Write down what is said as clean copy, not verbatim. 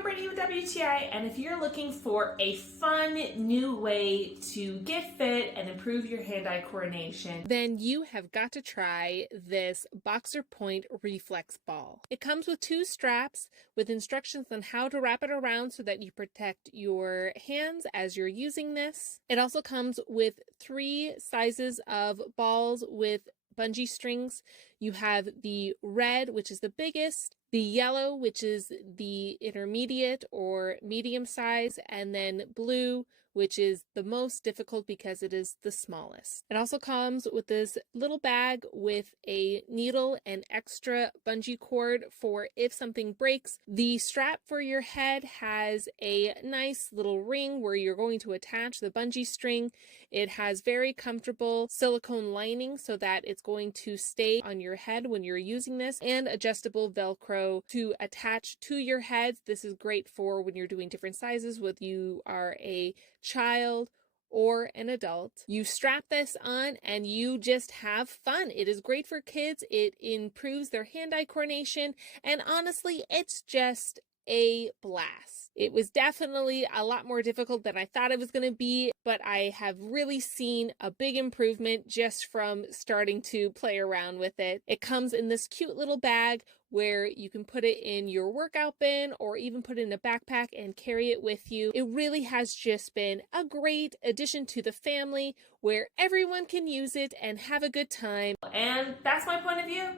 I'm Brittany with WTI, and if you're looking for a fun new way to get fit and improve your hand-eye coordination, then you have got to try this Boxer Point Reflex ball. It comes with 2 straps with instructions on how to wrap it around so that you protect your hands as you're using this. It also comes with 3 sizes of balls with bungee strings. You have the red, which is the biggest, the yellow, which is the intermediate or medium size, and then blue, which is the most difficult because it is the smallest. It also comes with this little bag with a needle and extra bungee cord for if something breaks. The strap for your head has a nice little ring where you're going to attach the bungee string. It has very comfortable silicone lining so that it's going to stay on your head when you're using this, and adjustable Velcro to attach to your head. This is great for when you're doing different sizes, whether you are a child or an adult. You strap this on and you just have fun. It is great for kids. It improves their hand-eye coordination, and honestly, it's just a blast. It was definitely a lot more difficult than I thought it was going to be, but I have really seen a big improvement just from starting to play around with it. It comes in this cute little bag where you can put it in your workout bin or even put it in a backpack and carry it with you. It really has just been a great addition to the family where everyone can use it and have a good time. And that's my point of view.